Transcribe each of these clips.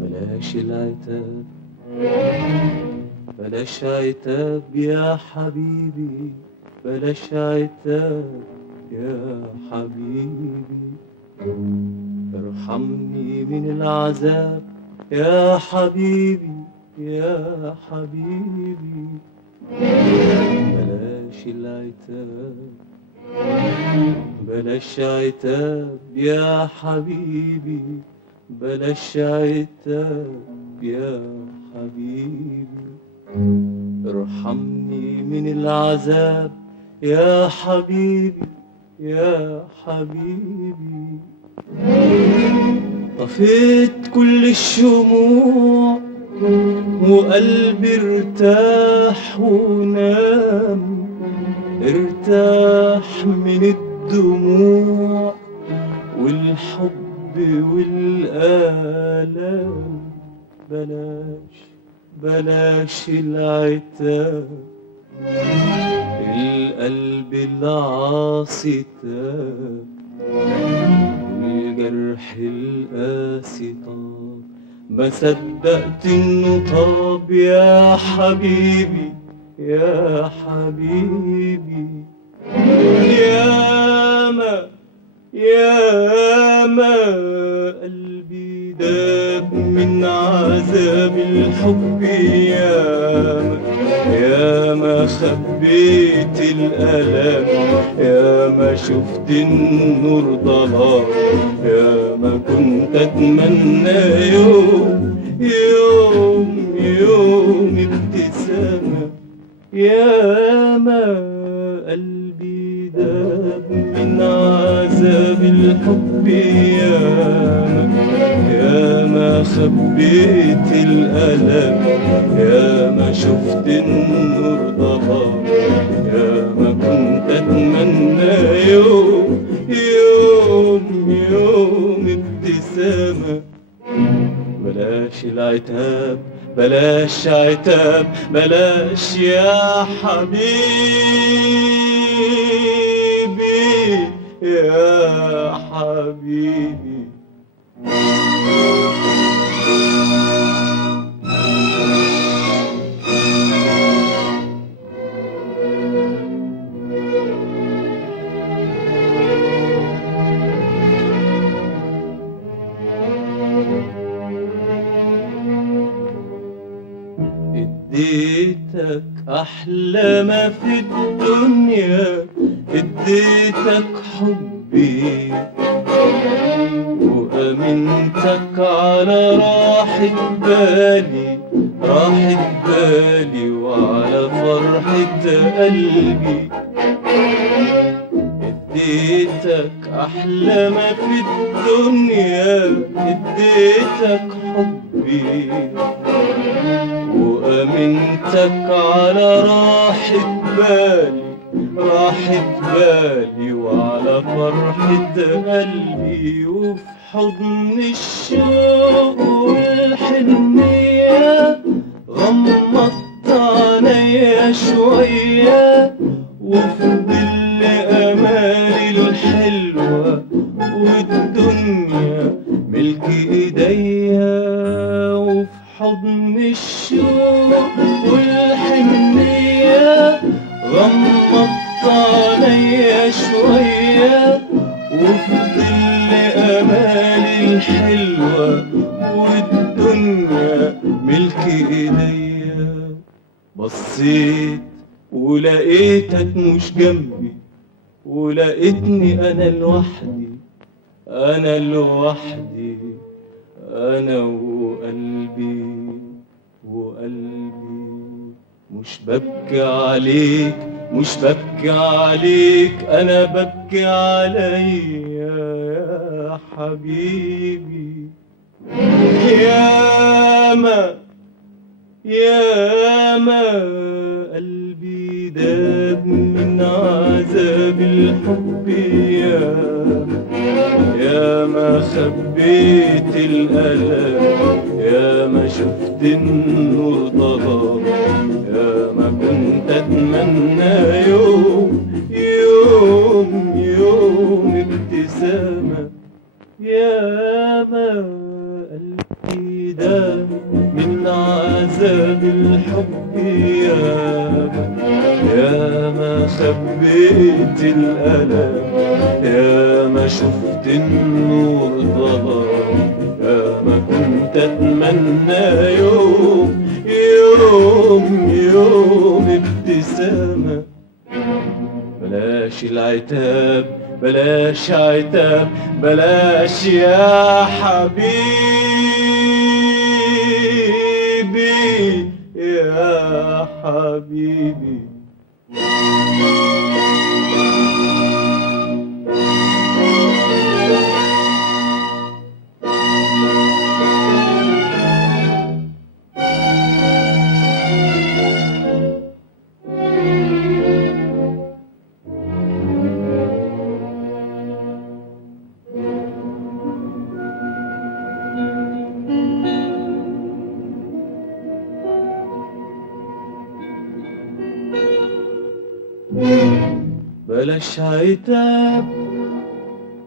بلاش العتاب بلاش عتاب يا حبيبي، بلاش عتاب يا حبيبي، ارحمني من العذاب يا حبيبي يا حبيبي. بلاش العتاب بلاش عتاب يا حبيبي، بلاش عتاب يا حبيبي، ارحمني من العذاب يا حبيبي يا حبيبي. طفيت كل الشموع وقلبي ارتاح ونام، ارتاح من الدموع والحب والآلام. بلاش العتاب، القلب العاصي تاب، الجرح القاسي طاب، ما صدقت انه طاب يا حبيبي يا حبيبي. ياما قلبي داب من عذاب الحب، ياما خبيت الألم، ياما شفت النور ضلال، ياما كنت أتمنى يوم ابتسامة. ياما قلبي داب من عذاب الحب، ياما خبيت الألم، ياما شفت النور ضلال، ياما كنت أتمنى يوم ابتسامة. بلاش العتاب بلاش عتاب بلاش يا حبيبي يا حبيبي. اديتك احلى ما في الدنيا، اديتك حبي وامنتك على راحة بالي، راحة بالي وعلى فرحة قلبي. اديتك احلى ما في الدنيا، اديتك حبي وامنتك على راحة بالي، راحة بالي وعلى فرحة قلبي. وفي حضن الشوق والحنية غمضت عينيا شوية، وفي ظل امالي الحلوة والدنيا ملك ايديا. وفي حضن الشوق والحنية غمضت عينيا شوية، وفي ظل امالي الحلوة والدنيا ملك ايديا. بصيت ولقيتك مش جنبي، ولقيتني انا لوحدي، انا لوحدي، انا وقلبي مش ببكي عليك مش ببكي عليك أنا ببكي عليا يا حبيبي. ياما ياما قلبي داب من عذاب الحب، ياما خبيت الألم، ياما شفت النور ضلام، ياما كنت أتمنى يوم ابتسامة. ياما قلبي داب من عذاب الحب، ياما خبيت الألم، ياما شفت النور ظلام، ياما كنت أتمنى يوم ابتسامة. بلاش العتاب بلاش عتاب بلاش يا حبيبي يا حبيبي. بلاش عتاب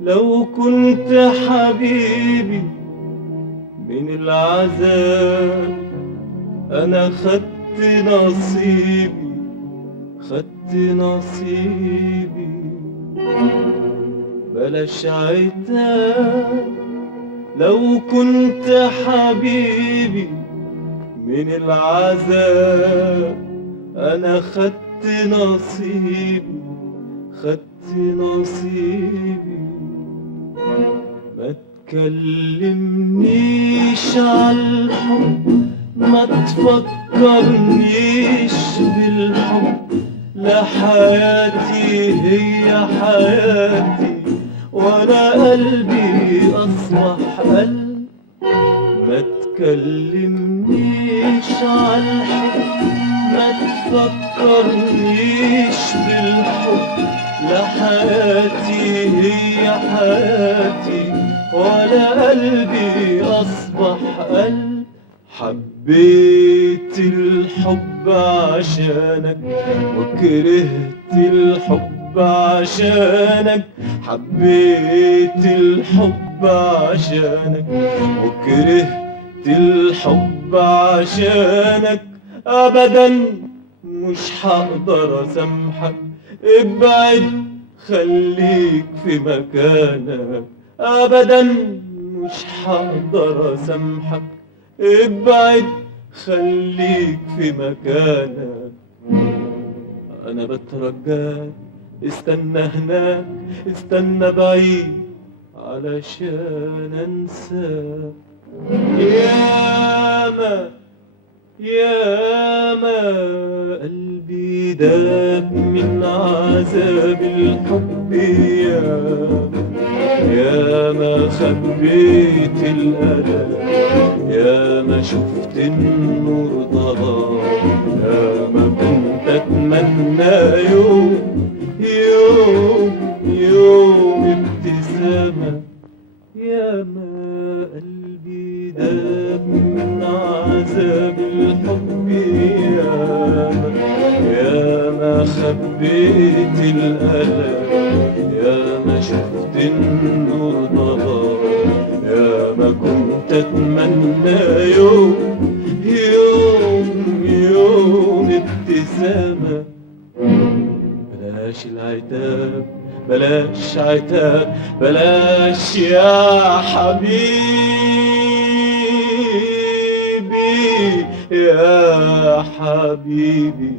لو كنت حبيبي من العذاب، أنا خدت نصيبي. بلاش عتاب لو كنت حبيبي من العذاب، أنا خدت نصيبي. ما تكلمنيش عالحب، ما تفكرنيش بالحب، لا حياتي هي حياتي ولا قلبي أصبح قلب. ما تكلمنيش عالحب، ما تفكرنيش بالحب، لا حياتي هي حياتي ولا قلبي أصبح قلب. حبيت الحب عشانك وكرهت الحب عشانك، حبيت الحب عشانك وكرهت الحب عشانك. أبدا مش هقدر أسامحك، ابعد خليك في مكانك. أبدا مش هقدر أسامحك، ابعد خليك في مكانك. أنا بترجاك استنى هناك، استنى بعيد علشان أنساك. ياما قلبي داب من عذاب الحب، ياما خبيت الألم، ياما شفت النور ضلام، ياما كنت أتمنى يوم ابتسامة. ياما قلبي داب من عذاب الحب، ياما خبيت الألم، ياما شفت النور ضلام، ياما كنت أتمنى يوم ابتسامة. بلاش العتاب بلاش عتاب بلاش يا حبيبي يا حبيبي.